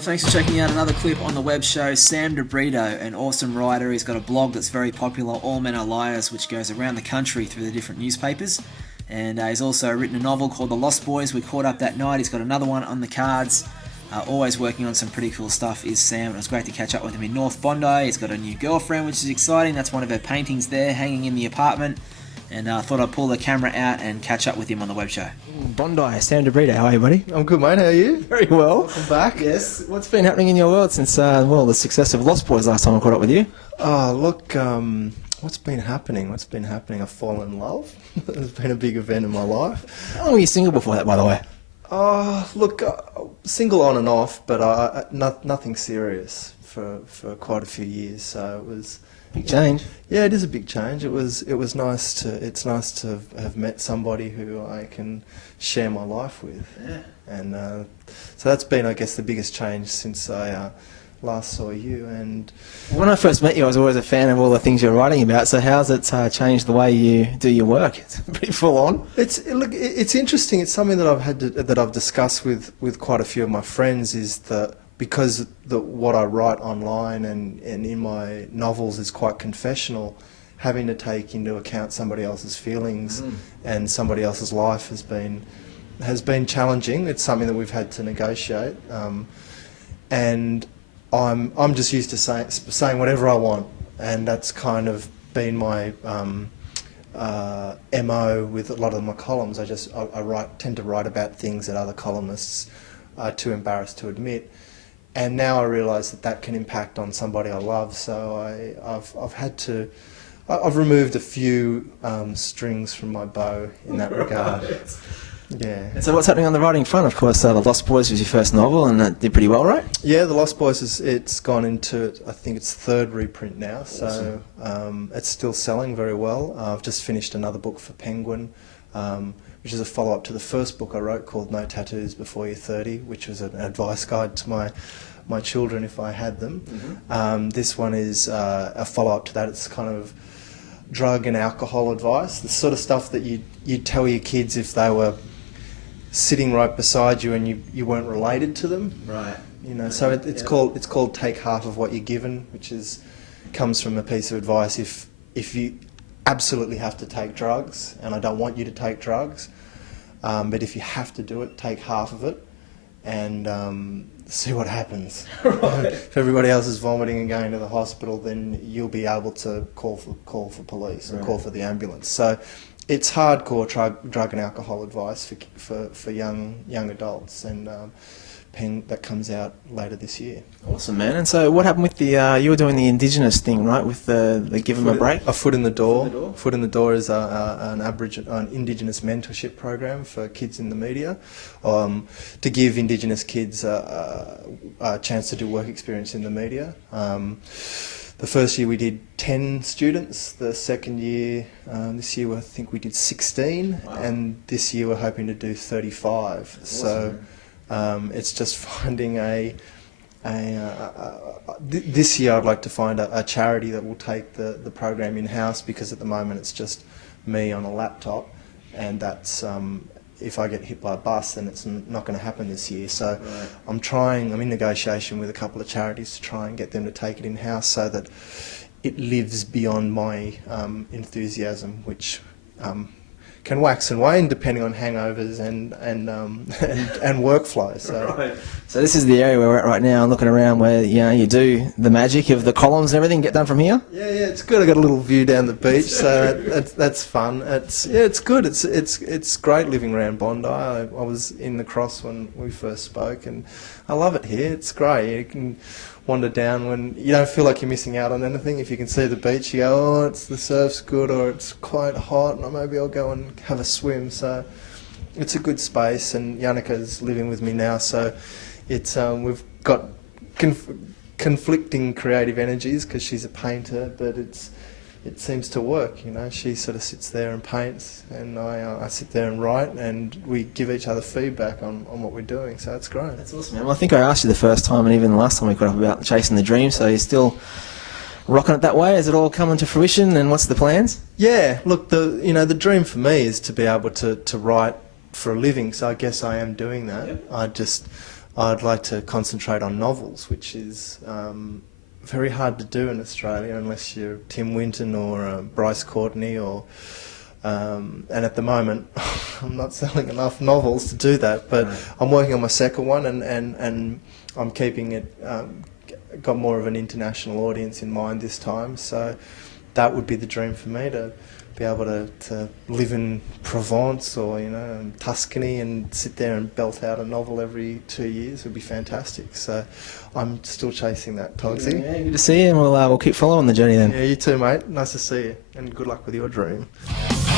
Well, thanks for checking out another clip on the web show. Sam Brito, an awesome writer. He's got a blog that's very popular, All Men Are Liars, which goes around the country through the different newspapers. And he's also written a novel called The Lost Boys. We caught up that night. He's got another one on the cards. Always working on some pretty cool stuff is Sam. And it was great to catch up with him in Nth Bondi. He's got a new girlfriend, which is exciting. That's one of her paintings there hanging in the apartment. And I thought I'd pull the camera out and catch up with him on the web show. Bondi, Sam Brito, how are you, buddy? I'm good, mate. How are you? Very well. Welcome back. Yes. What's been happening in your world since, the success of Lost Boys last time I caught up with you? Oh, look, what's been happening? I've fallen in love. It's been a big event in my life. How long were you single before that, by the way? Oh, look, single on and off, but nothing serious for quite a few years. So it was... Big change. Yeah, it is a big change. It's nice to have met somebody who I can share my life with. Yeah. And so that's been, I guess, the biggest change since I last saw you. And When I first met you, I was always a fan of all the things you're writing about. So how's it changed the way you do your work? It's pretty full on. It's interesting. It's something that I've discussed with quite a few of my friends. Is that because what I write online and in my novels is quite confessional, having to take into account somebody else's feelings and somebody else's life has been challenging. It's something that we've had to negotiate, and I'm just used to saying whatever I want, and that's kind of been my MO with a lot of my columns. I tend to write about things that other columnists are too embarrassed to admit. And now I realise that can impact on somebody I love. So I've removed a few strings from my bow in that regard. Yeah. And so what's happening on the writing front? Of course, The Lost Boys was your first novel, and that did pretty well, right? Yeah, The Lost Boys it's gone into, I think it's third reprint now. So it's still selling very well. I've just finished another book for Penguin, which is a follow-up to the first book I wrote called No Tattoos Before You're 30, which was an advice guide to my children if I had them. Mm-hmm. This one is a follow-up to that. It's kind of drug and alcohol advice, the sort of stuff that you'd tell your kids if they were sitting right beside you and you weren't related to them. Right. You know, so it's called Take Half of What You're Given, which comes from a piece of advice if you absolutely have to take drugs, and I don't want you to take drugs, but if you have to do it, take half of it and see what happens. Right. If everybody else is vomiting and going to the hospital, then you'll be able to call for police and call for the ambulance. So it's hardcore drug and alcohol advice for young adults, and that comes out later this year. Awesome, man. And so what happened with you were doing the Indigenous thing, right, with the Give Them a Break? A Foot in the Door. Foot in the Door is an Indigenous mentorship program for kids in the media, to give Indigenous kids a chance to do work experience in the media. The first year we did 10 students. The second year, this year I think we did 16, wow. And this year we're hoping to do 35. Awesome. So it's just finding this year I'd like to find a charity that will take the program in-house, because at the moment it's just me on a laptop, and that's if I get hit by a bus, then it's not going to happen this year. So right. I'm in negotiation with a couple of charities to try and get them to take it in-house so that it lives beyond my enthusiasm, which can wax and wane depending on hangovers and workflow. So. Right. So this is the area where we're at right now. I'm looking around where you do the magic of the columns and everything. Get done from here. Yeah, it's good. I got a little view down the beach, so that's fun. It's good. It's great living around Bondi. I was in the Cross when we first spoke, and I love it here. It's great. You can wander down when you don't feel like you're missing out on anything. If you can see the beach, you go, the surf's good, or it's quite hot, and maybe I'll go and have a swim. So it's a good space, and Yannika's living with me now, so it's we've got conflicting creative energies because she's a painter, but it seems to work. You know, she sort of sits there and paints, and I sit there and write, and we give each other feedback on what we're doing. So it's great. That's awesome, man. Well, I think I asked you the first time, and even the last time we got up, about chasing the dream. So you're still rocking it that way? Is it all coming to fruition, and what's the plans? Yeah, look, the dream for me is to be able to write for a living. So I guess I am doing that. Yep. I'd like to concentrate on novels, which is very hard to do in Australia unless you're Tim Winton or Bryce Courtney or and at the moment I'm not selling enough novels to do that, but I'm working on my second one, and I'm keeping it got more of an international audience in mind this time, so that would be the dream for me, to be able to live in Provence or Tuscany and sit there and belt out a novel every 2 years would be fantastic. So I'm still chasing that, Togsy. Yeah, good to see you, and we'll keep following the journey then. Yeah, you too, mate. Nice to see you, and good luck with your dream.